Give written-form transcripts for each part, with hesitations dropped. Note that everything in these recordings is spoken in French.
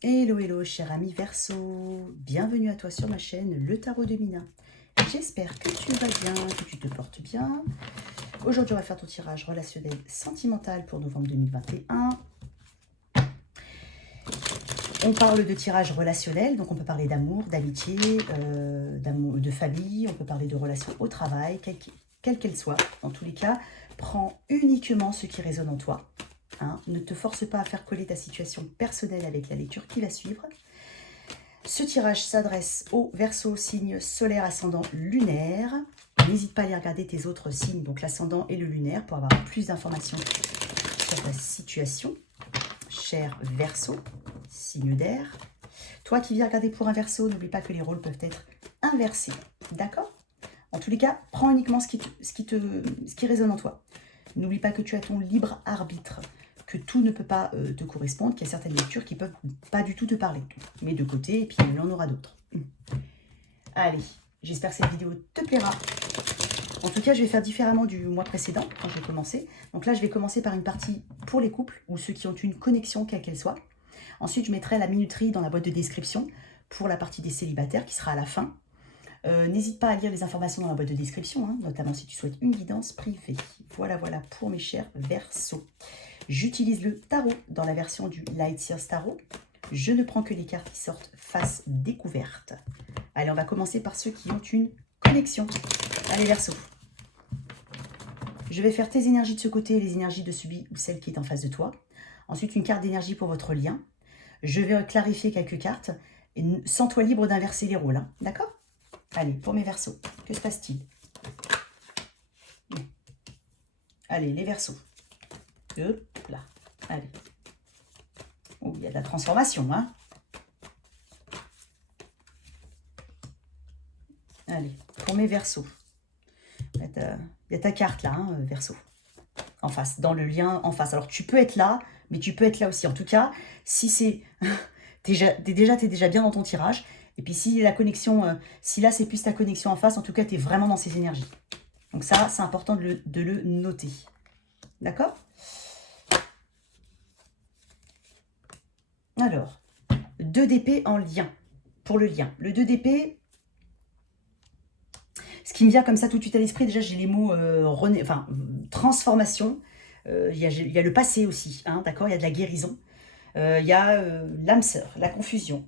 Hello, hello, cher ami Verseau. Bienvenue à toi sur ma chaîne, le Tarot de Mina. J'espère que tu vas bien, que tu te portes bien. Aujourd'hui, on va faire ton tirage relationnel sentimental pour novembre 2021. On parle de tirage relationnel, donc on peut parler d'amour, d'amitié, de famille, on peut parler de relations au travail, quelle qu'elle soit. Dans tous les cas, prends uniquement ce qui résonne en toi. Hein. Ne te force pas à faire coller ta situation personnelle avec la lecture qui va suivre. Ce tirage s'adresse au Verseau, signe solaire, ascendant, lunaire. N'hésite pas à aller regarder tes autres signes, donc l'ascendant et le lunaire, pour avoir plus d'informations sur ta situation. Cher Verseau, signe d'air. Toi qui viens regarder pour un Verseau, n'oublie pas que les rôles peuvent être inversés. D'accord? En tous les cas, prends uniquement ce qui résonne en toi. N'oublie pas que tu as ton libre arbitre, que tout ne peut pas te correspondre, qu'il y a certaines lectures qui ne peuvent pas du tout te parler. Mets de côté et puis il y en aura d'autres. Allez, j'espère que cette vidéo te plaira. En tout cas, je vais faire différemment du mois précédent, quand j'ai commencé. Donc là, je vais commencer par une partie pour les couples, ou ceux qui ont une connexion, quelle qu'elle soit. Ensuite, je mettrai la minuterie dans la boîte de description pour la partie des célibataires, qui sera à la fin. N'hésite pas à lire les informations dans la boîte de description, hein, notamment si tu souhaites une guidance privée. Voilà pour mes chers Verseaux. J'utilise le tarot dans la version du Light Years Tarot. Je ne prends que les cartes qui sortent face découverte. Allez, on va commencer par ceux qui ont une connexion. Allez, Verseau. Je vais faire tes énergies de ce côté et les énergies de celui ou celle qui est en face de toi. Ensuite, une carte d'énergie pour votre lien. Je vais clarifier quelques cartes. Et sens-toi libre d'inverser les rôles. Hein, d'accord? Allez, pour mes Verseaux, que se passe-t-il? Allez, les Verseaux. Hop là. Allez. Oh, il y a de la transformation, hein? Allez, pour mes Verseaux. Il y a ta carte là, hein, Verseau. En face, dans le lien en face. Alors, tu peux être là, mais tu peux être là aussi. En tout cas, si c'est... t'es déjà bien dans ton tirage. Et puis, si la connexion... si là, c'est plus ta connexion en face, en tout cas, tu es vraiment dans ces énergies. Donc ça, c'est important de le noter. D'accord? Alors, 2 d'épée en lien. Pour le lien. Le 2 d'épée, ce qui me vient comme ça tout de suite à l'esprit, déjà j'ai les mots transformation. Il y a le passé aussi, hein, d'accord? Il y a de la guérison. Il y a l'âme sœur, la confusion.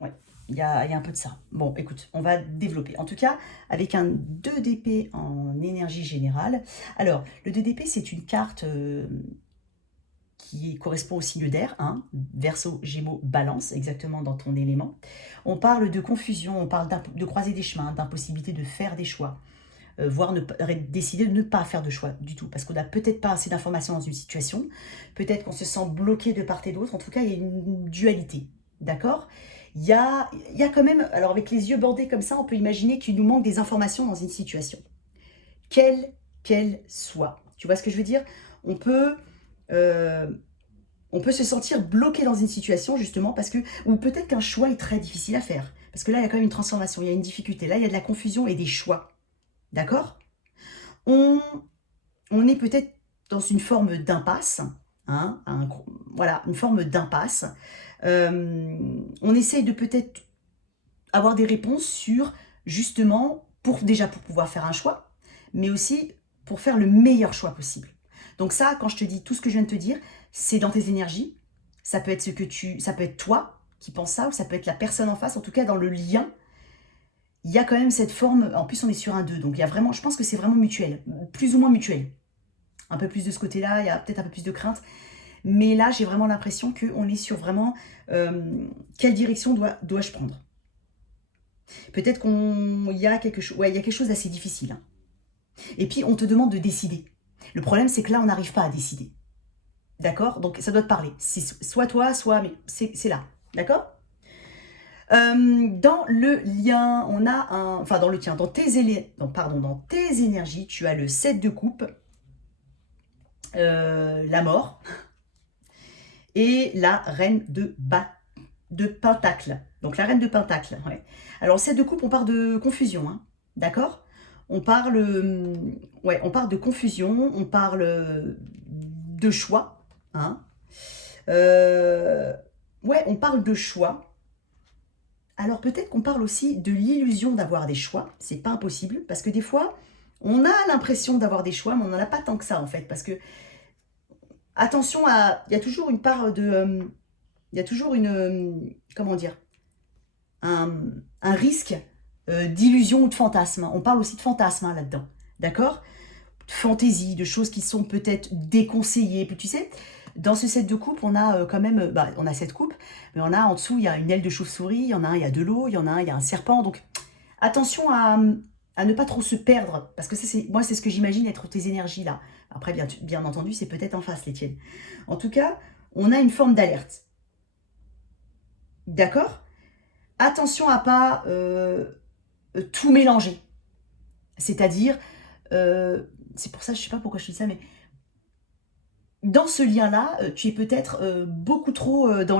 Ouais, il y a un peu de ça. Bon, écoute, on va développer. En tout cas, avec un 2 d'épée en énergie générale. Alors, le 2 d'épée, c'est une carte... qui correspond au signe d'air, hein, Verseau, Gémeaux, Balance, exactement dans ton élément. On parle de confusion, on parle de croiser des chemins, d'impossibilité de faire des choix, voire décider de ne pas faire de choix du tout, parce qu'on n'a peut-être pas assez d'informations dans une situation, peut-être qu'on se sent bloqué de part et d'autre, en tout cas il y a une dualité, d'accord? Il y a quand même, alors avec les yeux bordés comme ça, on peut imaginer qu'il nous manque des informations dans une situation, quelle qu'elle soit. Tu vois ce que je veux dire? Euh, on peut se sentir bloqué dans une situation justement parce que, ou peut-être qu'un choix est très difficile à faire. Parce que là, il y a quand même une transformation, il y a une difficulté. Là, il y a de la confusion et des choix. D'accord? on, on est peut-être dans une forme d'impasse. Hein, voilà, une forme d'impasse. On essaye de peut-être avoir des réponses sur, justement, pour pouvoir faire un choix, mais aussi pour faire le meilleur choix possible. Donc ça, quand je te dis tout ce que je viens de te dire, c'est dans tes énergies. Ça peut être ça peut être toi qui penses ça, ou ça peut être la personne en face. En tout cas, dans le lien, il y a quand même cette forme. En plus, on est sur un 2, donc il y a vraiment, je pense que c'est vraiment mutuel, plus ou moins mutuel. Un peu plus de ce côté-là, il y a peut-être un peu plus de crainte. Mais là, j'ai vraiment l'impression qu'on est sur vraiment quelle direction dois-je prendre. Peut-être qu'il y a quelque chose, ouais, il y a quelque chose d'assez difficile. Hein. Et puis, on te demande de décider. Le problème, c'est que là, on n'arrive pas à décider. D'accord? Donc, ça doit te parler. C'est soit toi, soit... Mais c'est là. D'accord? Dans le lien, on a un... Enfin, dans le tien, dans tes énergies, tu as le 7 de coupe, la mort, et la reine de pentacle. Donc, la reine de pentacle, ouais. Alors, le 7 de coupe, on parle de confusion, hein, d'accord? On parle de confusion, on parle de choix, hein. ouais, on parle de choix. Alors peut-être qu'on parle aussi de l'illusion d'avoir des choix. C'est pas impossible, parce que des fois, on a l'impression d'avoir des choix, mais on n'en a pas tant que ça, en fait. Parce que, attention à... Il y a toujours une part de... il y a toujours une... comment dire, un, un risque d'illusion ou de fantasme. On parle aussi de fantasme hein, là-dedans. D'accord? De fantaisie, de choses qui sont peut-être déconseillées. Puis tu sais, dans ce set de coupe, on a quand même... on a 7 coupes, mais on a en dessous, il y a une aile de chauve-souris, il y en a un, il y a de l'eau, il y en a un, il y a un serpent. Donc attention à ne pas trop se perdre. Parce que ça, moi, c'est ce que j'imagine être tes énergies là. Après, bien entendu, c'est peut-être en face les tiennes. En tout cas, on a une forme d'alerte. D'accord? Attention à pas tout mélanger. C'est-à-dire, c'est pour ça, je sais pas pourquoi je dis ça, mais dans ce lien-là, tu es peut-être beaucoup trop peut-être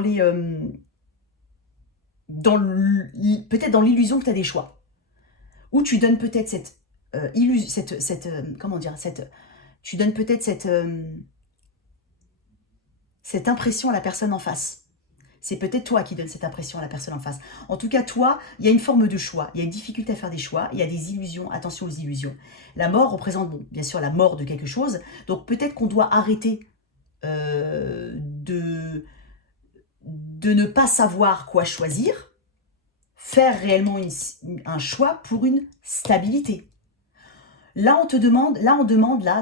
dans l'illusion que tu as des choix. Ou tu donnes peut-être cette illusion, comment dire, tu donnes peut-être cette impression à la personne en face. C'est peut-être toi qui donne cette impression à la personne en face. En tout cas, toi, il y a une forme de choix. Il y a une difficulté à faire des choix. Il y a des illusions. Attention aux illusions. La mort représente, bon, bien sûr, la mort de quelque chose. Donc peut-être qu'on doit arrêter de ne pas savoir quoi choisir. Faire réellement un choix pour une stabilité. Là, on demande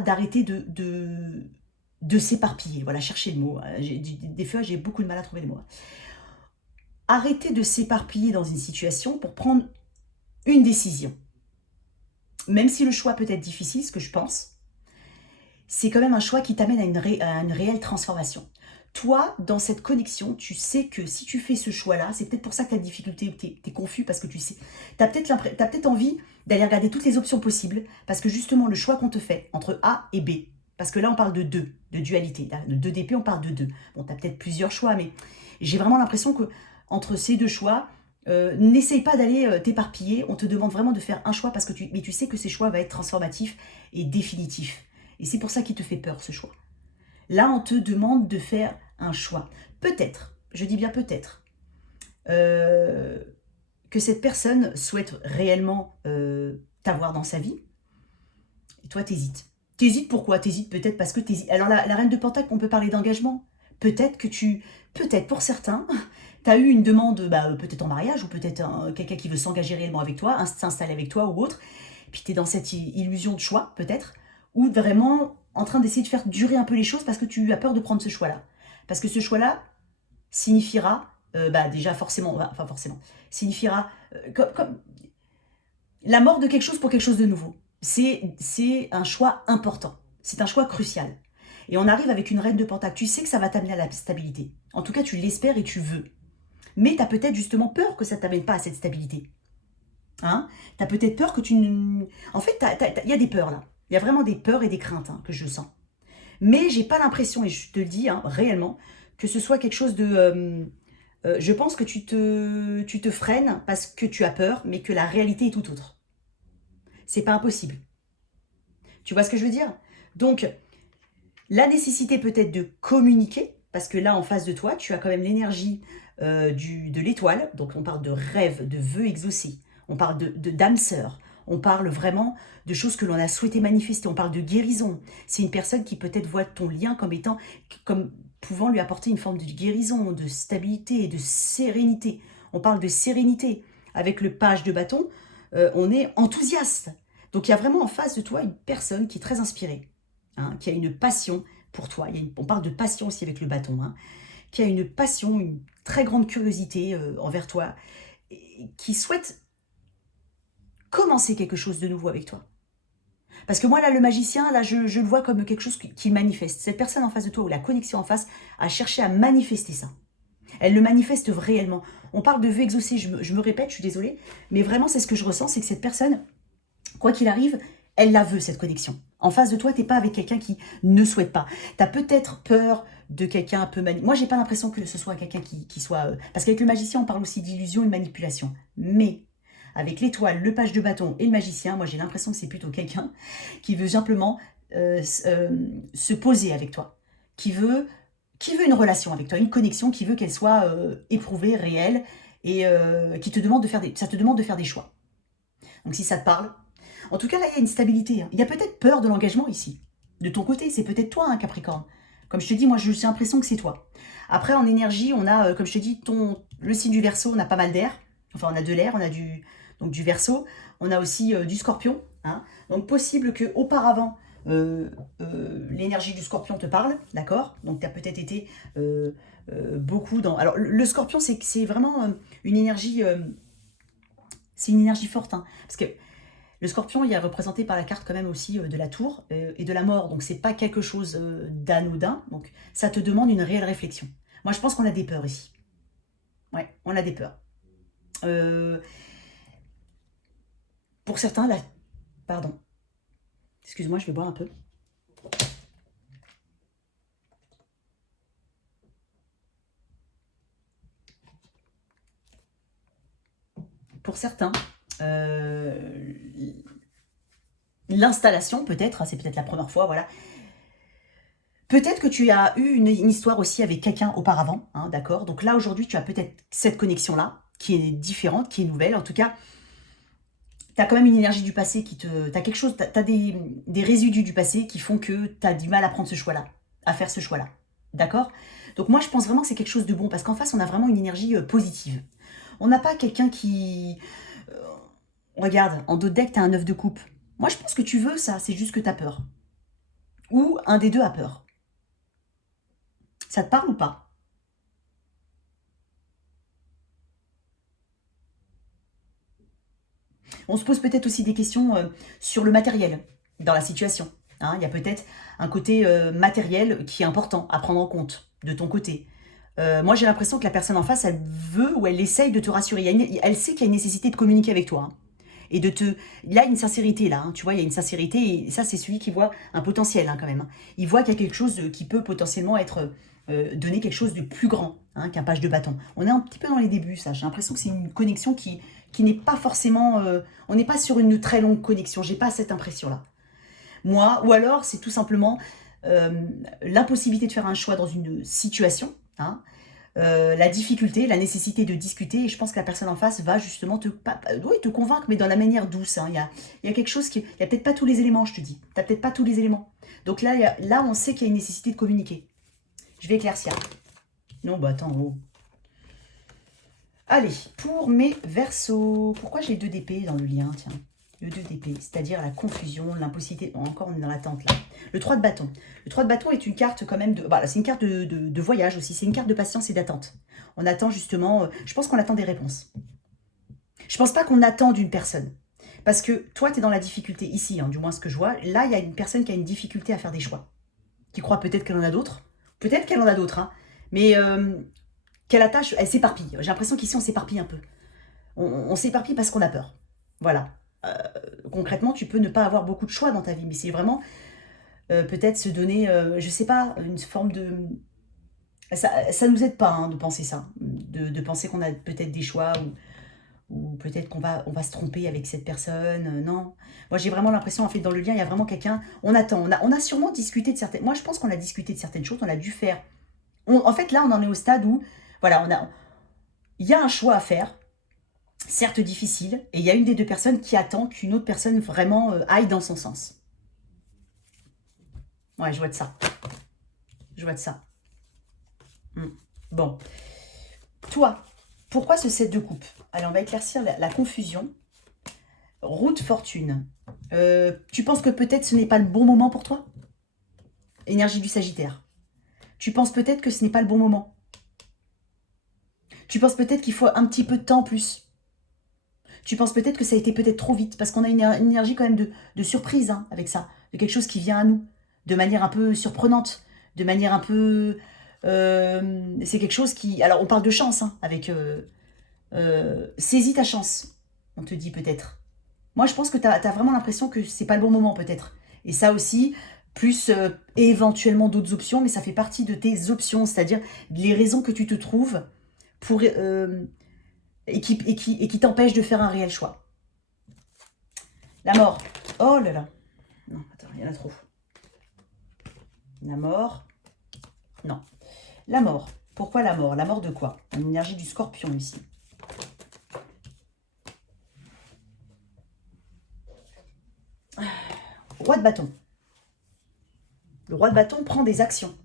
d'arrêter de s'éparpiller. Voilà, chercher le mot. Des fois, j'ai beaucoup de mal à trouver les mots. Arrêter de s'éparpiller dans une situation pour prendre une décision. Même si le choix peut être difficile, ce que je pense, c'est quand même un choix qui t'amène à une réelle transformation. Toi, dans cette connexion, tu sais que si tu fais ce choix-là, c'est peut-être pour ça que tu as des difficultés, tu es confus, parce que tu sais, tu as peut-être envie d'aller regarder toutes les options possibles, parce que justement, le choix qu'on te fait entre A et B, parce que là, on parle de deux, de dualité, de 2 DP, on parle de deux. Bon, tu as peut-être plusieurs choix, mais j'ai vraiment l'impression que entre ces deux choix, n'essaye pas d'aller t'éparpiller, on te demande vraiment de faire un choix, parce que mais tu sais que ces choix vont être transformatifs et définitifs. Et c'est pour ça qu'il te fait peur, ce choix. Là, on te demande de faire un choix. Peut-être, je dis bien peut-être, que cette personne souhaite réellement t'avoir dans sa vie. Et toi, t'hésites. T'hésites pourquoi? T'hésites peut-être parce que t'hésites. Alors, la reine de Pentacle, on peut parler d'engagement. Peut-être que peut-être pour certains, tu as eu une demande, peut-être en mariage, ou peut-être quelqu'un qui veut s'engager réellement avec toi, s'installer avec toi ou autre. Puis tu es dans cette illusion de choix, peut-être, ou vraiment en train d'essayer de faire durer un peu les choses parce que tu as peur de prendre ce choix-là. Parce que ce choix-là signifiera, déjà forcément, enfin forcément, signifiera comme la mort de quelque chose pour quelque chose de nouveau. C'est un choix important. C'est un choix crucial. Et on arrive avec une reine de Pentacle. Tu sais que ça va t'amener à la stabilité. En tout cas, tu l'espères et tu veux. Mais tu as peut-être justement peur que ça ne t'amène pas à cette stabilité. Hein? Tu as peut-être peur que tu ne... En fait, il y a des peurs là. Il y a vraiment des peurs et des craintes que je sens. Mais j'ai pas l'impression, et je te le dis réellement, que ce soit quelque chose de... je pense que tu te freines parce que tu as peur, mais que la réalité est tout autre. C'est pas impossible. Tu vois ce que je veux dire? Donc, la nécessité peut-être de communiquer, parce que là, en face de toi, tu as quand même l'énergie de l'étoile. Donc, on parle de rêve, de vœux exaucés. On parle d'âme sœur. On parle vraiment de choses que l'on a souhaité manifester. On parle de guérison. C'est une personne qui peut-être voit ton lien comme pouvant lui apporter une forme de guérison, de stabilité, de sérénité. On parle de sérénité. Avec le page de bâton, on est enthousiaste. Donc, il y a vraiment en face de toi une personne qui est très inspirée. Qui a une passion pour toi. On parle de passion aussi avec le bâton. Qui a une passion, une très grande curiosité envers toi, et qui souhaite commencer quelque chose de nouveau avec toi. Parce que moi, là, le magicien, là, je le vois comme quelque chose qui manifeste. Cette personne en face de toi, ou la connexion en face, a cherché à manifester ça. Elle le manifeste réellement. On parle de vœux exaucés, je me répète, je suis désolée, mais vraiment, c'est ce que je ressens, c'est que cette personne, quoi qu'il arrive, elle la veut, cette connexion. En face de toi, tu n'es pas avec quelqu'un qui ne souhaite pas. Tu as peut-être peur de quelqu'un un peu... Moi, j'ai pas l'impression que ce soit quelqu'un qui soit... Parce qu'avec le magicien, on parle aussi d'illusion et de manipulation. Mais avec l'étoile, le page de bâton et le magicien, moi, j'ai l'impression que c'est plutôt quelqu'un qui veut simplement se poser avec toi. Qui veut qui veut une relation avec toi, une connexion, qui veut qu'elle soit éprouvée, réelle, et qui te demande de faire ça te demande de faire des choix. Donc si ça te parle, en tout cas là il y a une stabilité. Hein. Il y a peut-être peur de l'engagement ici. De ton côté, c'est peut-être toi, hein, Capricorne. Comme je te dis, moi j'ai l'impression que c'est toi. Après en énergie, on a, comme je te dis, le signe du Verseau, on a pas mal d'air. Enfin on a de l'air, on a du Verseau, on a aussi du Scorpion. Hein. Donc possible que auparavant l'énergie du Scorpion te parle, d'accord? Donc tu as peut-être été beaucoup dans... Alors le Scorpion c'est vraiment une énergie... c'est une énergie forte, hein, parce que le Scorpion, il est représenté par la carte quand même aussi de la tour et de la mort. Donc c'est pas quelque chose d'anodin. Donc ça te demande une réelle réflexion. Moi je pense qu'on a des peurs ici. Ouais, on a des peurs. Pour certains, là... Pardon. Excuse-moi, je vais boire un peu. Pour certains, l'installation peut-être, hein, c'est peut-être la première fois, voilà. Peut-être que tu as eu une histoire aussi avec quelqu'un auparavant, hein, d'accord? Donc là, aujourd'hui, tu as peut-être cette connexion-là, qui est différente, qui est nouvelle. En tout cas, tu as quand même une énergie du passé qui te... Tu as quelque chose, tu as des résidus du passé qui font que tu as du mal à prendre ce choix-là, à faire ce choix-là. D'accord? Donc moi, je pense vraiment que c'est quelque chose de bon, parce qu'en face, on a vraiment une énergie positive. On n'a pas quelqu'un qui... regarde, en dos de deck, tu as un œuf de coupe. Moi, je pense que tu veux ça, c'est juste que tu as peur. Ou un des deux a peur. Ça te parle ou pas? On se pose peut-être aussi des questions sur le matériel dans la situation. Hein. Il y a peut-être un côté matériel qui est important à prendre en compte de ton côté. Moi, j'ai l'impression que la personne en face, elle veut ou elle essaye de te rassurer. Elle sait qu'il y a une nécessité de communiquer avec toi. Hein. Et de te... Il y a une sincérité là, hein. Tu vois, il y a une sincérité, et ça, c'est celui qui voit un potentiel quand même. Hein. Il voit qu'il y a quelque chose qui peut potentiellement être... donner quelque chose de plus grand hein, qu'un page de bâton. On est un petit peu dans les débuts, ça. J'ai l'impression que c'est une connexion qui n'est pas forcément... on n'est pas sur une très longue connexion. J'ai pas cette impression-là. Moi, ou alors, c'est tout simplement l'impossibilité de faire un choix dans une situation, hein, la difficulté, la nécessité de discuter, et je pense que la personne en face va justement oui, te convaincre, mais dans la manière douce. Hein. Il y a quelque chose qui... Il n'y a peut-être pas tous les éléments, je te dis. Tu n'as peut-être pas tous les éléments. Donc là, là on sait qu'il y a une nécessité de communiquer. Je vais éclaircir. Non, bah attends, oh. Allez, pour mes versos. Pourquoi j'ai 2 d'épée dans le lien, tiens. Le 2 d'épée, c'est-à-dire la confusion, l'impossibilité. Bon, encore, on est dans l'attente, là. Le 3 de bâton. Le 3 de bâton est une carte quand même de... Voilà, c'est une carte de voyage aussi. C'est une carte de patience et d'attente. On attend justement... je pense qu'on attend des réponses. Je pense pas qu'on attend d'une personne. Parce que toi, tu es dans la difficulté ici, hein, du moins ce que je vois. Là, il y a une personne qui a une difficulté à faire des choix. Qui croit peut-être qu'elle en a d'autres. Peut-être qu'elle en a d'autres, hein. Mais qu'elle attache... Elle s'éparpille. J'ai l'impression qu'ici, on s'éparpille un peu. On s'éparpille parce qu'on a peur. Voilà. Concrètement, tu peux ne pas avoir beaucoup de choix dans ta vie, mais c'est vraiment peut-être se donner, je sais pas, une forme de... Ça nous aide pas hein, de penser ça, de penser qu'on a peut-être des choix ou peut-être on va se tromper avec cette personne. Non. Moi, j'ai vraiment l'impression, en fait, dans le lien, il y a vraiment quelqu'un... On attend. On a sûrement discuté de certaines... Moi, je pense qu'on a discuté de certaines choses, on a dû faire... En fait, là, on en est au stade où, voilà, il y a un choix à faire, certes difficile, et il y a une des 2 personnes qui attend qu'une autre personne vraiment aille dans son sens. Ouais, je vois de ça. Je vois de ça. Bon. Toi, pourquoi ce 7 de coupe? Allez, on va éclaircir la confusion. Route fortune. Tu penses que peut-être ce n'est pas le bon moment pour toi? Énergie du Sagittaire. Tu penses peut-être que ce n'est pas le bon moment. Tu penses peut-être qu'il faut un petit peu de temps en plus. Tu penses peut-être que ça a été peut-être trop vite, parce qu'on a une énergie quand même de surprise hein, avec ça, de quelque chose qui vient à nous, de manière un peu surprenante, de manière un peu... c'est quelque chose qui... Alors, on parle de chance, hein, avec... saisis ta chance, on te dit peut-être. Moi, je pense que tu as vraiment l'impression que c'est pas le bon moment, peut-être. Et ça aussi, plus éventuellement d'autres options, mais ça fait partie de tes options, c'est-à-dire les raisons que tu te trouves pour... et qui t'empêche de faire un réel choix. La mort. Oh là là. Non, attends, il y en a trop. La mort. Non. La mort. Pourquoi la mort? La mort de quoi? Une énergie du scorpion ici. Roi de bâton. Le roi de bâton prend des actions.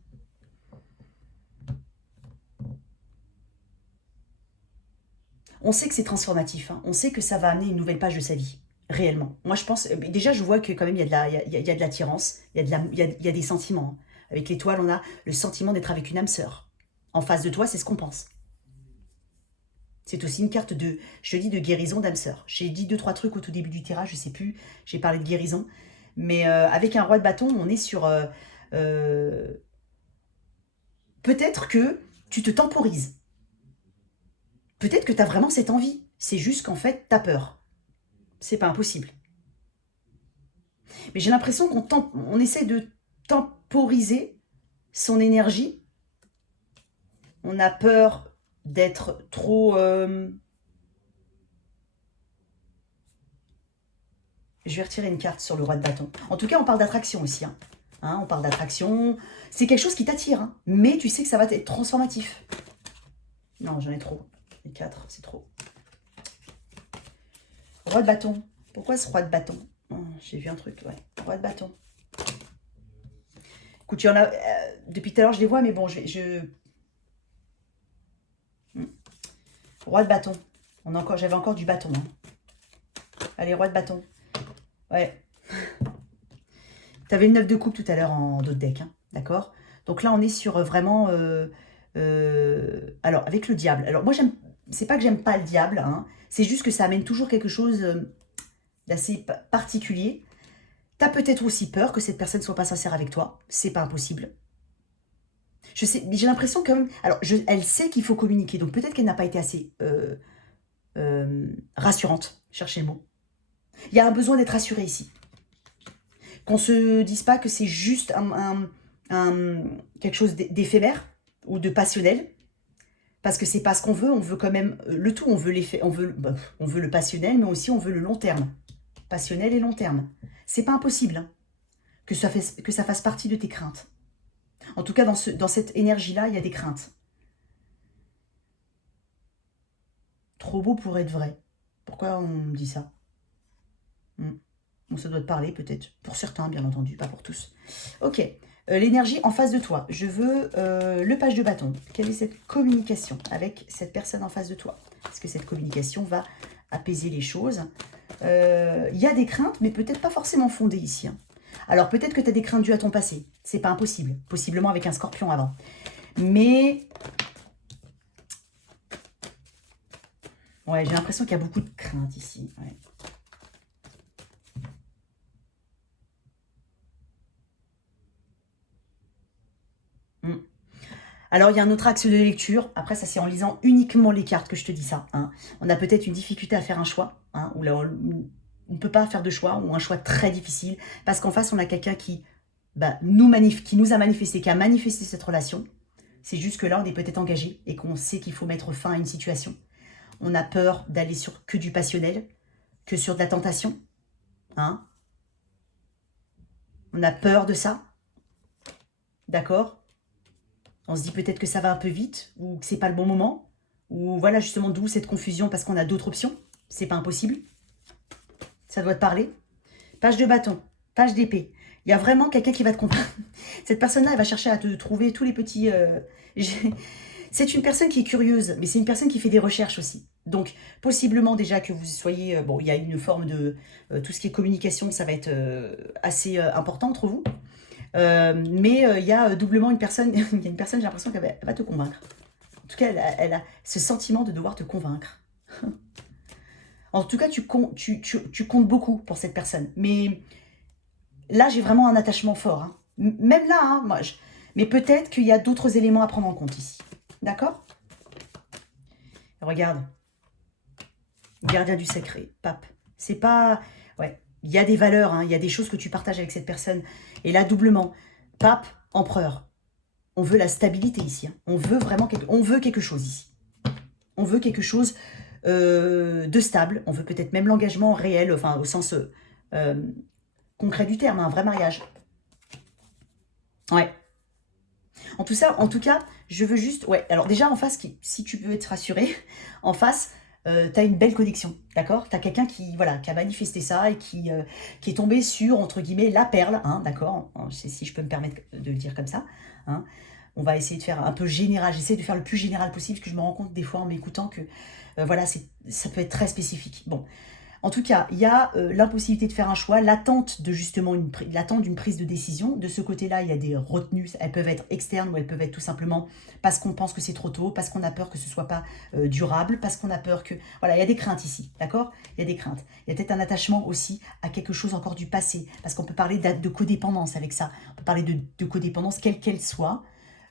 On sait que c'est transformatif. Hein. On sait que ça va amener une nouvelle page de sa vie. Réellement. Moi, je pense... Déjà, je vois que quand même, il y a de l'attirance. Il y a des sentiments. Hein. Avec l'étoile, on a le sentiment d'être avec une âme sœur. En face de toi, c'est ce qu'on pense. C'est aussi une carte de, je te dis, de guérison d'âme sœur. J'ai dit 2-3 trucs au tout début du tirage, je sais plus. J'ai parlé de guérison. Mais avec un roi de bâton, on est sur... peut-être que tu te temporises. Peut-être que tu as vraiment cette envie. C'est juste qu'en fait, tu as peur. C'est pas impossible. Mais j'ai l'impression qu'on essaie de temporiser son énergie. On a peur d'être trop... Je vais retirer une carte sur le roi de bâton. En tout cas, on parle d'attraction aussi. Hein. On parle d'attraction. C'est quelque chose qui t'attire. Hein. Mais tu sais que ça va être transformatif. Non, j'en ai trop. Les 4, c'est trop. Roi de bâton. Pourquoi ce roi de bâton? Oh, j'ai vu un truc, ouais. Roi de bâton. Écoute, il y en a... depuis tout à l'heure, je les vois, mais bon, Roi de bâton. J'avais encore du bâton. Hein. Allez, roi de bâton. Ouais. Tu avais le 9 de coupe tout à l'heure en d'autres decks, hein, d'accord? Donc là, on est sur vraiment... alors, avec le diable. Alors, moi, c'est pas que j'aime pas le diable, hein, c'est juste que ça amène toujours quelque chose d'assez particulier. Tu as peut-être aussi peur que cette personne ne soit pas sincère avec toi. C'est pas impossible. Je sais, j'ai l'impression quand même... Alors, elle sait qu'il faut communiquer, donc peut-être qu'elle n'a pas été assez rassurante. Cherchez le mot. Il y a un besoin d'être rassuré ici. Qu'on se dise pas que c'est juste quelque chose d'éphémère ou de passionnel. Parce que c'est pas ce qu'on veut quand même le tout. On veut le passionnel, mais aussi on veut le long terme. Passionnel et long terme. C'est pas impossible hein, que ça fasse partie de tes craintes. En tout cas, dans cette énergie-là, il y a des craintes. Trop beau pour être vrai. Pourquoi on me dit ça? Bon, ça doit te parler peut-être. Pour certains, bien entendu, pas pour tous. Ok. L'énergie en face de toi. Je veux le page de bâton. Quelle est cette communication avec cette personne en face de toi? Est-ce que cette communication va apaiser les choses? Il y a des craintes, mais peut-être pas forcément fondées ici. Hein. Alors, peut-être que tu as des craintes dues à ton passé. C'est pas impossible. Possiblement avec un scorpion avant. Mais... ouais, j'ai l'impression qu'il y a beaucoup de craintes ici. Ouais. Alors, il y a un autre axe de lecture. Après, ça, c'est en lisant uniquement les cartes que je te dis ça. Hein. On a peut-être une difficulté à faire un choix. Hein, où là, on ne peut pas faire de choix, ou un choix très difficile. Parce qu'en face, on a quelqu'un qui, qui nous a manifesté, qui a manifesté cette relation. C'est juste que là, on est peut-être engagé et qu'on sait qu'il faut mettre fin à une situation. On a peur d'aller sur que du passionnel, que sur de la tentation. Hein. On a peur de ça. D'accord? On se dit peut-être que ça va un peu vite, ou que c'est pas le bon moment, ou voilà justement d'où cette confusion parce qu'on a d'autres options. C'est pas impossible. Ça doit te parler. Page de bâton, page d'épée. Il y a vraiment quelqu'un qui va te comprendre. Cette personne-là, elle va chercher à te trouver tous les petits... C'est une personne qui est curieuse, mais c'est une personne qui fait des recherches aussi. Donc, possiblement déjà que vous soyez... bon, il y a une forme de... tout ce qui est communication, ça va être assez important entre vous. Mais il y a doublement une personne, il y a une personne, j'ai l'impression qu'elle va te convaincre. En tout cas, elle a ce sentiment de devoir te convaincre. En tout cas, tu comptes beaucoup pour cette personne. Mais là, j'ai vraiment un attachement fort. Hein. Même là, hein, mais peut-être qu'il y a d'autres éléments à prendre en compte ici. D'accord? Regarde. Gardien du sacré, pape. C'est pas... ouais. Il y a des valeurs, hein, il y a des choses que tu partages avec cette personne. Et là, doublement, pape, empereur. On veut la stabilité ici. Hein. On veut vraiment quelque chose ici. On veut quelque chose de stable. On veut peut-être même l'engagement réel, enfin au sens concret du terme, un vrai mariage. Ouais. En tout cas, Je veux juste... Ouais, alors déjà en face, si tu veux être rassuré, en face, tu as une belle connexion, d'accord? Tu as quelqu'un qui, voilà, qui a manifesté ça et qui est tombé sur, entre guillemets, la perle, hein, d'accord? Si je peux me permettre de le dire comme ça, hein. On va essayer de faire un peu général, j'essaie de faire le plus général possible, parce que je me rends compte des fois en m'écoutant que, voilà, ça peut être très spécifique. Bon, en tout cas, il y a l'impossibilité de faire un choix, l'attente de justement l'attente d'une prise de décision. De ce côté-là, il y a des retenues, elles peuvent être externes ou elles peuvent être tout simplement parce qu'on pense que c'est trop tôt, parce qu'on a peur que ce ne soit pas durable, parce qu'on a peur que... Voilà, il y a des craintes ici, d'accord? Il y a des craintes. Il y a peut-être un attachement aussi à quelque chose encore du passé, parce qu'on peut parler de codépendance avec ça. On peut parler de codépendance, quelle qu'elle soit,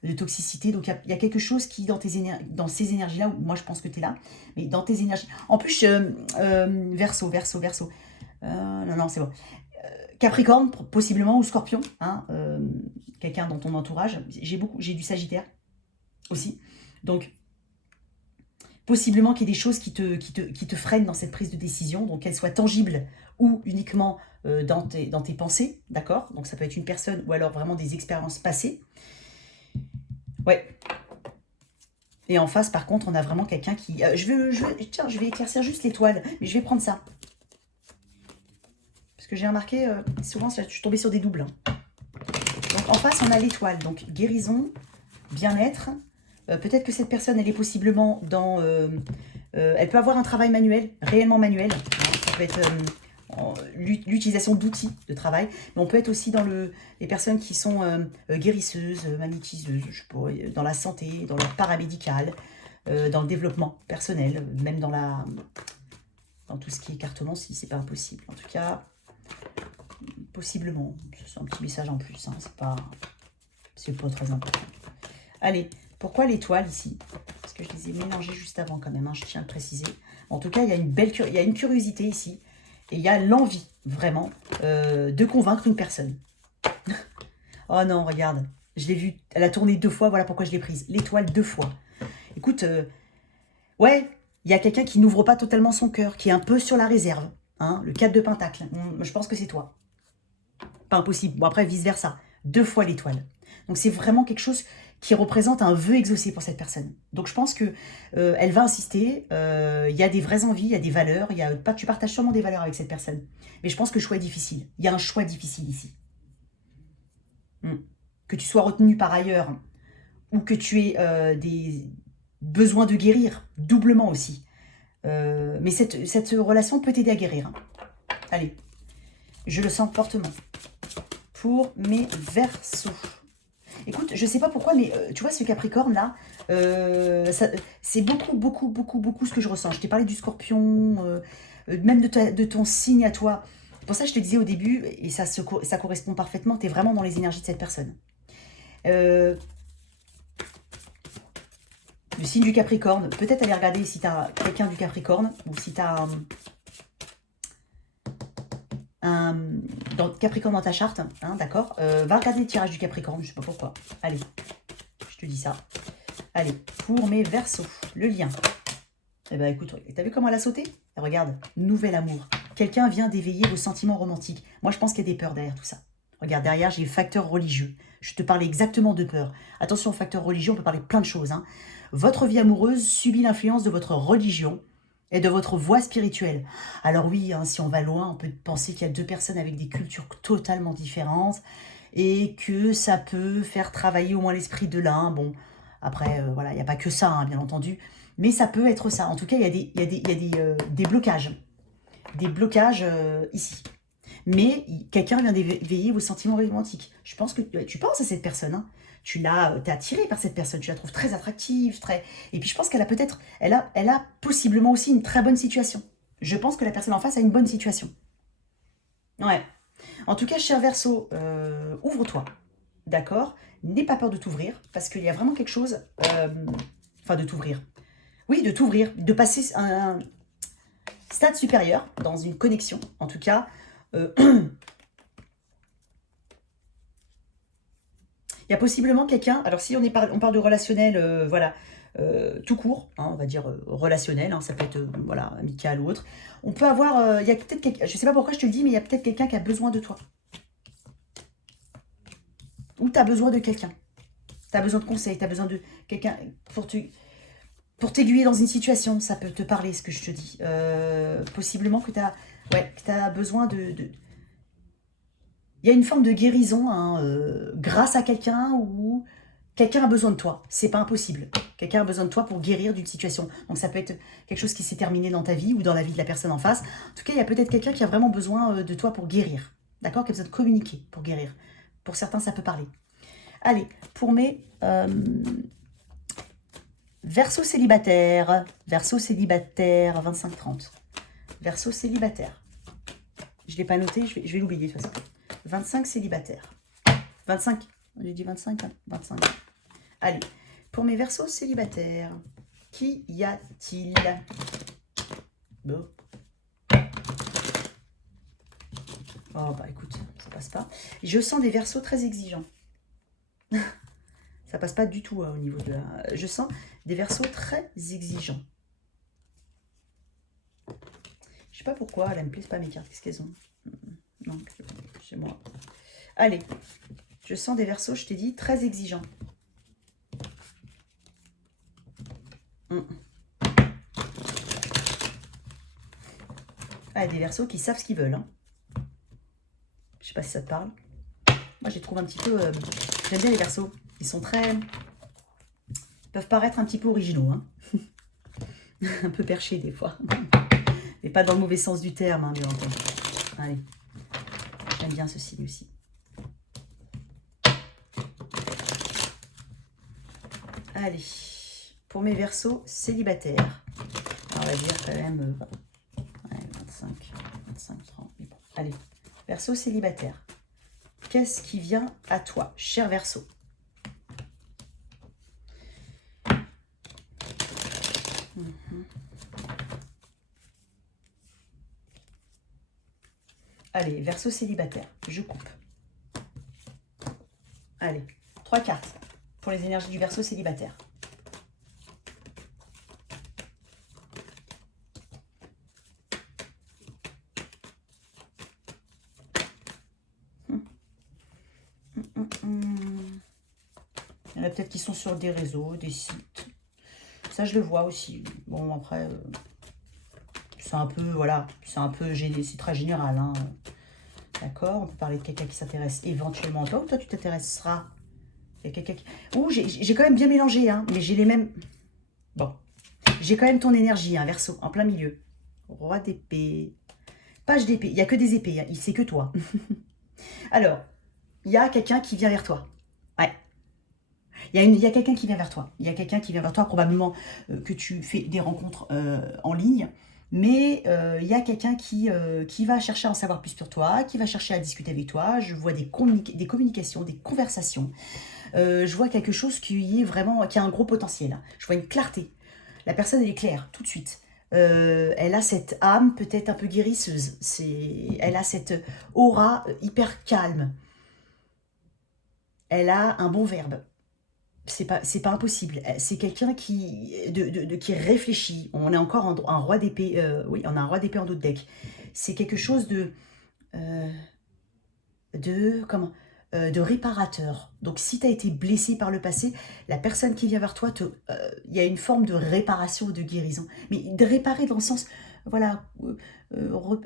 de toxicité. Donc, il y a quelque chose qui, dans ces énergies-là, où moi, je pense que tu es là, mais dans tes énergies... En plus, Verseau. Non, non, c'est bon. Capricorne, possiblement, ou Scorpion, hein, quelqu'un dans ton entourage. J'ai du Sagittaire aussi. Donc, possiblement qu'il y ait des choses qui te freinent dans cette prise de décision, donc qu'elles soient tangibles ou uniquement dans tes pensées, d'accord? Donc, ça peut être une personne ou alors vraiment des expériences passées. Ouais. Et en face, par contre, on a vraiment quelqu'un qui... Tiens, je vais éclaircir juste l'étoile, mais je vais prendre ça. Parce que j'ai remarqué, souvent, je suis tombée sur des doubles. Donc, en face, on a l'étoile. Donc, guérison, bien-être. Peut-être que cette personne, elle est possiblement dans... elle peut avoir un travail manuel, réellement manuel. Ça peut être l'utilisation d'outils de travail. Mais on peut être aussi dans les personnes qui sont guérisseuses, magnétiseuses, je sais pas, dans la santé, dans le paramédical, dans le développement personnel, même dans tout ce qui est cartomancie, c'est pas impossible. En tout cas, possiblement. C'est un petit message en plus, hein, c'est pas très important. Allez, pourquoi l'étoile ici? Parce que je les ai mélangés juste avant quand même, hein, je tiens à le préciser. En tout cas, il y a une curiosité ici. Et il y a l'envie, vraiment, de convaincre une personne. Oh non, regarde, je l'ai vue, elle a tourné 2 fois, voilà pourquoi je l'ai prise. L'étoile 2 fois. Écoute, ouais, il y a quelqu'un qui n'ouvre pas totalement son cœur, qui est un peu sur la réserve. Hein, le 4 de Pentacle, je pense que c'est toi. Pas impossible. Bon, après, vice-versa. 2 fois l'étoile. Donc, c'est vraiment quelque chose qui représente un vœu exaucé pour cette personne. Donc, je pense que elle va insister. Il y a des vraies envies, il y a des valeurs. Tu partages sûrement des valeurs avec cette personne. Mais je pense que le choix est difficile. Il y a un choix difficile ici. Que tu sois retenu par ailleurs ou que tu aies des besoins de guérir, doublement aussi. Mais cette relation peut t'aider à guérir. Hein. Allez, je le sens fortement. Pour mes Verseaux. Écoute, je sais pas pourquoi, mais tu vois ce Capricorne-là, c'est beaucoup ce que je ressens. Je t'ai parlé du Scorpion, même de ton signe à toi. C'est pour ça que je te disais au début, et ça correspond parfaitement, tu es vraiment dans les énergies de cette personne. Le signe du Capricorne, peut-être aller regarder si tu as quelqu'un du Capricorne, ou si tu as dans Capricorne dans ta charte, hein, d'accord, va regarder le tirage du Capricorne, je sais pas pourquoi. Allez, je te dis ça. Allez, pour mes Verseaux, le lien. Eh ben écoute, t'as vu comment elle a sauté? Regarde, nouvel amour. Quelqu'un vient d'éveiller vos sentiments romantiques. Moi, je pense qu'il y a des peurs derrière tout ça. Regarde, derrière, j'ai le facteur religieux. Je te parlais exactement de peur. Attention au facteur religieux, on peut parler de plein de choses. Hein. Votre vie amoureuse subit l'influence de votre religion et de votre voie spirituelle. Alors oui, hein, si on va loin, on peut penser qu'il y a 2 personnes avec des cultures totalement différentes et que ça peut faire travailler au moins l'esprit de l'un. Bon, après, voilà, il n'y a pas que ça, hein, bien entendu, mais ça peut être ça. En tout cas, il y a des blocages. Des blocages ici. Mais quelqu'un vient d'éveiller vos sentiments romantiques. Je pense que tu penses à cette personne, hein. T'es attiré par cette personne, tu la trouves très attractive, et puis je pense qu'elle a peut-être, elle a possiblement aussi une très bonne situation. Je pense que la personne en face a une bonne situation. Ouais. En tout cas, cher Verseau, ouvre-toi, d'accord? N'aie pas peur de t'ouvrir, parce qu'il y a vraiment quelque chose, enfin de t'ouvrir. Oui, de t'ouvrir, de passer un stade supérieur dans une connexion, en tout cas. Il y a possiblement quelqu'un, alors si on parle de relationnel, voilà, tout court, hein, on va dire relationnel, hein, ça peut être voilà, amical ou autre. On peut avoir, il y a peut-être quelqu'un, je ne sais pas pourquoi je te le dis, mais il y a peut-être quelqu'un qui a besoin de toi. Ou tu as besoin de quelqu'un. Tu as besoin de conseils, tu as besoin de quelqu'un pour t'aiguiller dans une situation. Ça peut te parler, ce que je te dis. Possiblement que tu as besoin de... Il y a une forme de guérison hein, grâce à quelqu'un ou quelqu'un a besoin de toi. C'est pas impossible. Quelqu'un a besoin de toi pour guérir d'une situation. Donc ça peut être quelque chose qui s'est terminé dans ta vie ou dans la vie de la personne en face. En tout cas, il y a peut-être quelqu'un qui a vraiment besoin de toi pour guérir. D'accord? Qui a besoin de communiquer pour guérir. Pour certains, ça peut parler. Allez, pour mes Verseau célibataire. Verseau célibataire, 25-30. Verseau célibataire. Je ne l'ai pas noté, je vais l'oublier de toute façon. 25 célibataires. 25. J'ai dit 25, hein 25. Allez, pour mes verseaux célibataires, qui y a-t-il? Bon. Oh, bah écoute, ça passe pas. Je sens des verseaux très exigeants. Ça passe pas du tout au niveau de la... Je sens des verseaux très exigeants. Je sais pas pourquoi, elles me plaisent pas mes cartes. Qu'est-ce qu'elles ont? Non, chez moi. Allez, je sens des verseaux, je t'ai dit, très exigeants. Ah, des verseaux qui savent ce qu'ils veulent. Hein. Je sais pas si ça te parle. Moi, je les trouve un petit peu... J'aime bien les verseaux. Ils sont très... Ils peuvent paraître un petit peu originaux. Hein. Un peu perchés des fois. Mais pas dans le mauvais sens du terme, hein, bien entendu. Allez. J'aime bien ce signe aussi. Allez. Pour mes verseaux célibataires. On va dire quand même... 25, 30. Mais bon. Allez. Verseau célibataire. Qu'est-ce qui vient à toi, cher Verseau? Allez, Verseau célibataire, je coupe. Allez, 3 cartes pour les énergies du Verseau célibataire. Il y en a peut-être qui sont sur des réseaux, des sites. Ça, je le vois aussi. Bon, après, c'est un peu, voilà, c'est très général. Hein. D'accord? On peut parler de quelqu'un qui s'intéresse éventuellement à toi, ou toi, tu t'intéresseras. Il y a quelqu'un qui... Ouh, j'ai quand même bien mélangé, hein, mais j'ai les mêmes... Bon. J'ai quand même ton énergie, hein, Verseau, en plein milieu. Roi d'épée. Page d'épée. Il n'y a que des épées, hein, c'est que toi. Alors, il y a quelqu'un qui vient vers toi. Ouais. Il y a quelqu'un qui vient vers toi. Il y a quelqu'un qui vient vers toi, probablement que tu fais des rencontres en ligne. Mais il y a quelqu'un qui va chercher à en savoir plus sur toi, qui va chercher à discuter avec toi. Je vois des communications, des conversations. Je vois quelque chose qui a un gros potentiel. Je vois une clarté. La personne, elle est claire, tout de suite. Elle a cette âme peut-être un peu guérisseuse. Elle a cette aura hyper calme. Elle a un bon verbe. C'est pas impossible. C'est quelqu'un qui réfléchit. On est encore un roi d'épée. Oui, on a un roi d'épée en dos de deck. C'est quelque chose de réparateur. Donc, si tu as été blessé par le passé, la personne qui vient vers toi, il y a une forme de réparation ou de guérison. Mais de réparer dans le sens, voilà,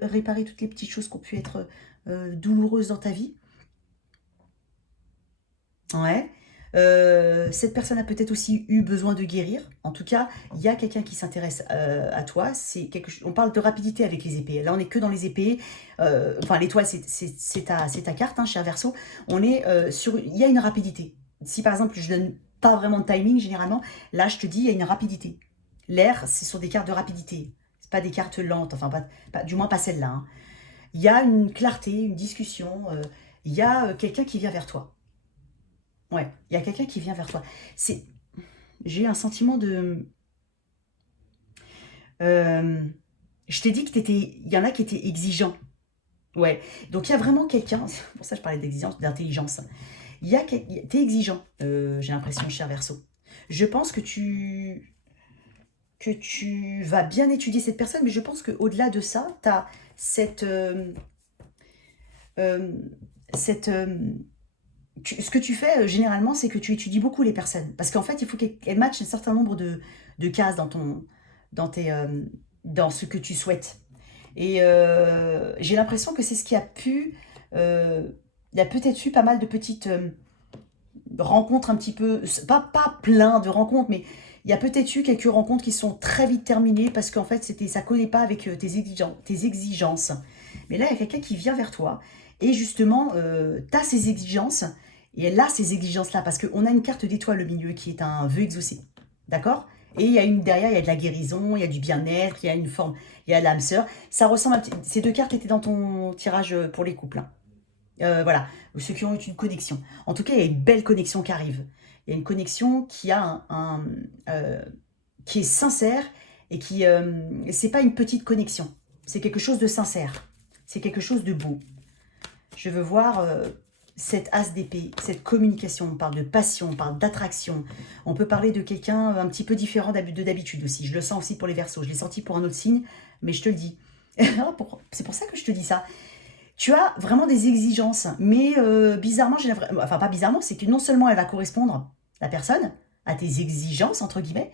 réparer toutes les petites choses qui ont pu être douloureuses dans ta vie. Ouais. Cette personne a peut-être aussi eu besoin de guérir. En tout cas, il y a quelqu'un qui s'intéresse à toi. On parle de rapidité avec les épées. Là, on n'est que dans les épées. Enfin, l'étoile, c'est ta carte, hein, cher Verseau. Il y a une rapidité. Si par exemple, je donne pas vraiment de timing, généralement, là, je te dis, il y a une rapidité. L'air, ce sont des cartes de rapidité. C'est pas des cartes lentes. Enfin, du moins pas celle-là. Hein. Il y a une clarté, une discussion. Il y a quelqu'un qui vient vers toi. Ouais, il y a quelqu'un qui vient vers toi. J'ai un sentiment de... je t'ai dit il y en a qui étaient exigeants. Ouais, donc il y a vraiment quelqu'un... C'est pour ça que je parlais d'exigence, d'intelligence. T'es exigeant, j'ai l'impression, cher Verseau. Je pense que tu vas bien étudier cette personne, mais je pense qu'au-delà de ça, tu as cette ce que tu fais généralement, c'est que tu étudies beaucoup les personnes. Parce qu'en fait, il faut qu'elles matchent un certain nombre de cases dans, tes, dans ce que tu souhaites. Et j'ai l'impression que c'est ce qui a pu... il y a peut-être eu pas mal de petites rencontres un petit peu... Pas plein de rencontres, mais il y a peut-être eu quelques rencontres qui sont très vite terminées parce qu'en fait, ça ne collait pas avec tes exigences. Mais là, il y a quelqu'un qui vient vers toi et justement, tu as ces exigences et elle a ces exigences-là parce qu'on a une carte d'étoile au milieu qui est un vœu exaucé. D'accord? Et il y a derrière, il y a de la guérison, il y a du bien-être, il y a une forme, il y a l'âme sœur. Ça ressemble ces deux cartes étaient dans ton tirage pour les couples, hein. Voilà, ceux qui ont eu une connexion. En tout cas, il y a une belle connexion qui arrive. Il y a une connexion qui a qui est sincère et qui c'est pas une petite connexion. C'est quelque chose de sincère. C'est quelque chose de beau. Je veux voir cette as d'épée, cette communication. On parle de passion, on parle d'attraction. On peut parler de quelqu'un un petit peu différent de d'habitude aussi. Je le sens aussi pour les Verseaux. Je l'ai senti pour un autre signe, mais je te le dis. C'est pour ça que je te dis ça. Tu as vraiment des exigences, mais bizarrement, enfin pas bizarrement, c'est que non seulement elle va correspondre, la personne, à tes exigences, entre guillemets,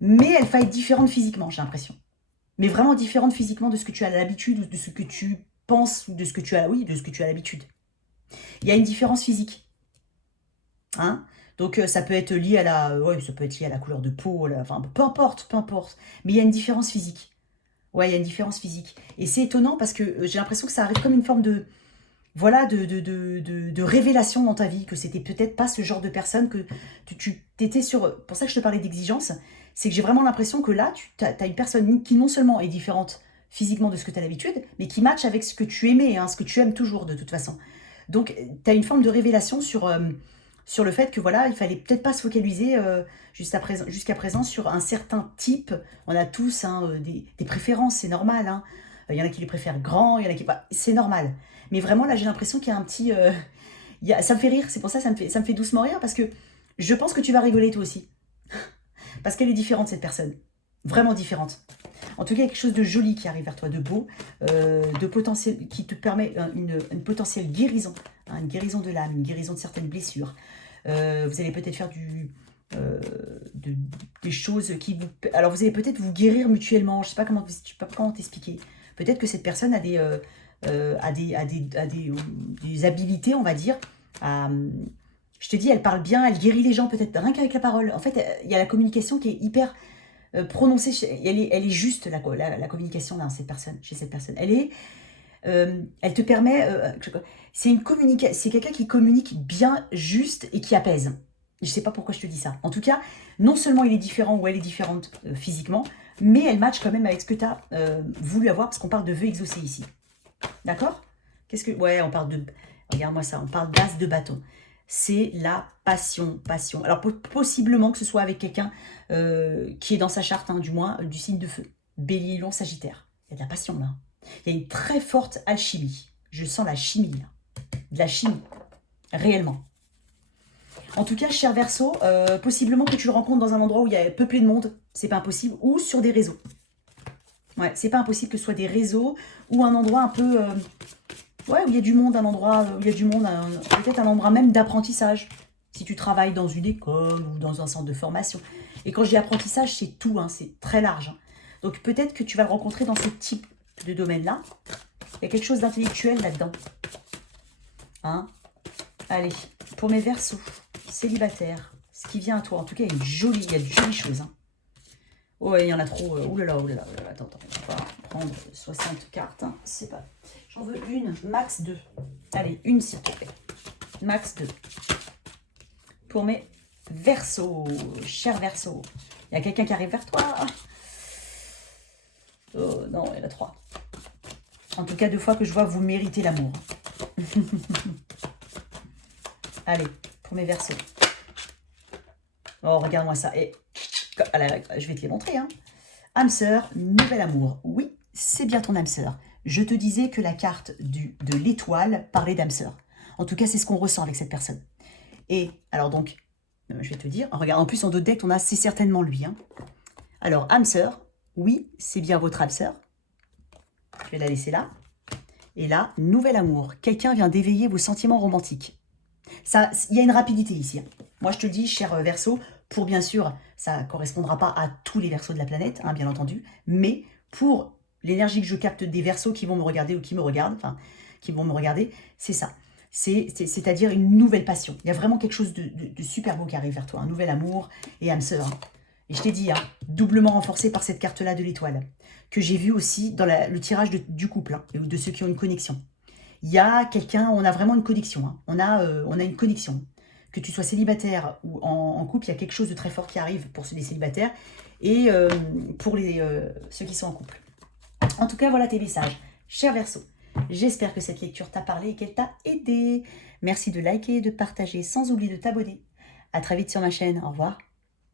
mais elle va être différente physiquement, j'ai l'impression. Mais vraiment différente physiquement de ce que tu as l'habitude, ou de ce que tu penses, ou de ce que tu as, oui, de ce que tu as l'habitude. Il y a une différence physique. Hein, donc ça peut être lié à ça peut être lié à la couleur de peau, enfin peu importe, peu importe. Mais il y a une différence physique. Ouais, il y a une différence physique. Et c'est étonnant parce que j'ai l'impression que ça arrive comme une forme de, voilà, de révélation dans ta vie, que c'était peut-être pas ce genre de personne, que tu étais sur... Pour ça que je te parlais d'exigence, c'est que j'ai vraiment l'impression que là, tu as une personne qui non seulement est différente physiquement de ce que tu as l'habitude, mais qui matche avec ce que tu aimais, hein, ce que tu aimes toujours de toute façon. Donc, tu as une forme de révélation sur le fait que voilà, il fallait peut-être pas se focaliser jusqu'à présent sur un certain type. On a tous hein, des préférences, c'est normal. Hein. Il y en a qui les préfèrent grands, il y en a qui pas. C'est normal. Mais vraiment, là, j'ai l'impression qu'il y a un petit... ça me fait rire, c'est pour ça que ça me fait doucement rire, parce que je pense que tu vas rigoler toi aussi. Parce qu'elle est différente, cette personne. Vraiment différente. En tout cas, il y a quelque chose de joli qui arrive vers toi, de beau, de potentiel, qui te permet une potentielle guérison, hein, une guérison de l'âme, une guérison de certaines blessures. Vous allez peut-être faire des choses qui vous... Alors, vous allez peut-être vous guérir mutuellement. Je ne sais pas comment t'expliquer. Peut-être que cette personne a des habilités, on va dire. Je te dis, elle parle bien, elle guérit les gens peut-être rien qu'avec la parole. En fait, il y a la communication qui est hyper prononcée. Elle est juste, la communication là, chez cette personne. Elle te permet... c'est quelqu'un qui communique bien, juste et qui apaise. Je ne sais pas pourquoi je te dis ça. En tout cas, non seulement il est différent ou elle est différente physiquement, mais elle match quand même avec ce que tu as voulu avoir, parce qu'on parle de vœux exaucés ici. D'accord? Ouais, on parle de... Regarde-moi ça, on parle d'as de bâton. C'est la passion, passion. Alors, possiblement que ce soit avec quelqu'un qui est dans sa charte, hein, du moins, du signe de feu. Bélier, Lion, Sagittaire. Il y a de la passion, là. Il y a une très forte alchimie. Je sens la chimie, là. De la chimie. Réellement. En tout cas, cher Verseau, possiblement que tu le rencontres dans un endroit où il y a peuplé de monde. C'est pas impossible. Ou sur des réseaux. Ouais, c'est pas impossible que ce soit des réseaux ou un endroit un peu... ouais, où il y a du monde, un endroit où il y a du monde, peut-être un endroit même d'apprentissage. Si tu travailles dans une école ou dans un centre de formation. Et quand je dis apprentissage, c'est tout, hein, c'est très large. Hein. Donc peut-être que tu vas le rencontrer dans ce type de domaine-là. Il y a quelque chose d'intellectuel là-dedans. Hein? Allez, pour mes Verseaux, célibataires, ce qui vient à toi. En tout cas, il y a de jolies choses. Hein. Oh, il y en a trop. Oulala. Attends, on va prendre 60 cartes. Hein. C'est pas... J'en veux une, max 2. Allez, une s'il te plaît. Max 2. Pour mes Verseaux, chers Verseaux. Il y a quelqu'un qui arrive vers toi. Oh non, il y en a 3. En tout cas, 2 fois que je vois, vous méritez l'amour. Allez, pour mes Verseaux. Oh, regarde-moi ça. Et... je vais te les montrer. Hein. Âme sœur, nouvel amour. Oui, c'est bien ton âme sœur. Je te disais que la carte de l'étoile parlait d'âme sœur. En tout cas, c'est ce qu'on ressent avec cette personne. Et alors donc, je vais te dire, regarde, en plus en d'autres decks, on a c'est certainement lui. Hein. Alors, âme sœur, oui, c'est bien votre âme sœur. Je vais la laisser là. Et là, nouvel amour. Quelqu'un vient d'éveiller vos sentiments romantiques. Ça, il y a une rapidité ici, hein. Moi, je te le dis, cher Verseau, pour bien sûr, ça ne correspondra pas à tous les Verseaux de la planète, hein, bien entendu, mais pour l'énergie que je capte des Verseaux qui vont me regarder ou qui me regardent, enfin, qui vont me regarder, c'est ça. C'est-à-dire une nouvelle passion. Il y a vraiment quelque chose de super beau qui arrive vers toi, un nouvel amour et âme sœur, hein. Et je t'ai dit, hein, doublement renforcé par cette carte-là de l'étoile, que j'ai vue aussi dans le tirage du couple, hein, de ceux qui ont une connexion. Il y a quelqu'un, on a vraiment une connexion, hein. On a une connexion. Que tu sois célibataire ou en couple, il y a quelque chose de très fort qui arrive pour ceux des célibataires et pour ceux qui sont en couple. En tout cas, voilà tes messages. Cher Verseau, j'espère que cette lecture t'a parlé et qu'elle t'a aidé. Merci de liker et de partager, sans oublier de t'abonner. À très vite sur ma chaîne. Au revoir.